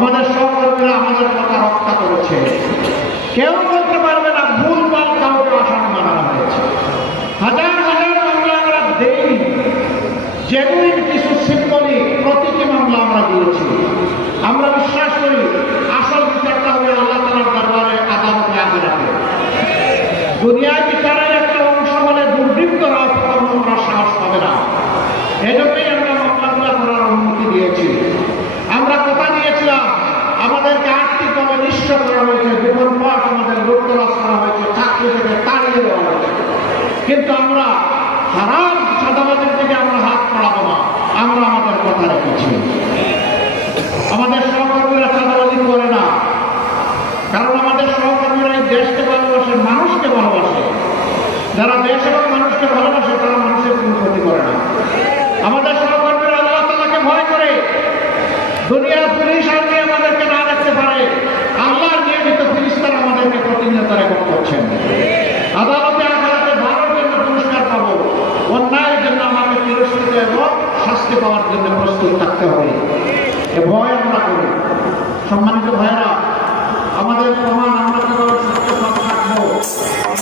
আমাদের সহকর্মীরা আমাদের কথা রক্ষা করেছে। কেউ বলতে পারবে না ভুলভাল কাউকে আসামি বানানো হয়েছে। হাজার হাজার মামলা আমরা দেইনি, জেনুইন কিছু সিম্বলি প্রতীকী মামলা আমরা দিয়েছি। আমরা বিশ্বাস করি আসল বিচারটা হবে আল্লাহ তাআলার দরবারে, আদালতে আখিরাতে। দুনিয়ায় বিচারের একটা অংশ বলে দুর্বৃত্ত রাজপথ করার সাহস পাবে না। এজন্যই আমরা মামলাগুলো করার অনুমতি দিয়েছি। আমরা কথা দিয়েছিলাম আমাদেরকে আর্থিকভাবে নিঃস্ব করা হয়েছে, জীবন পাঠ আমাদের লুটতরাজ করা হয়েছে, চাকরি থেকে তাড়িয়ে দেওয়া হয়েছে, কিন্তু আমরা হারাম চাঁদাবাজির থেকে আমরা হাত বাড়াবো না। আমরা আমাদের কথা রেখেছি। আমাদের সহকর্মীরা চাঁদাবাজি করে না, কারণ আমাদের সহকর্মীরা এই দেশকে ভালোবাসে, মানুষকে ভালোবাসে। যারা দেশ এবং মানুষকে ভালোবাসে তারা মানুষের কোনো ক্ষতি করে না। আমাদের সহকর্মীরা আল্লাহ তাআলাকে ভয় করে। দুনিয়ার পুলিশ আর্মি আমাদেরকে না দেখতে পারে, আল্লাহর নিয়মিত ফেরেশতারা আমাদেরকে প্রতিনিয়ত রেকর্ড করছেন। আদালতে আদালতে ভালোর জন্য পুরস্কার পাবো, অন্যায়ের জন্য আমাকে তিরস্কৃত এবং শাস্তি পাওয়ার জন্য প্রস্তুত থাকতে হবে। এ ভয় আমরা করি। সম্মানিত ভাইয়েরা,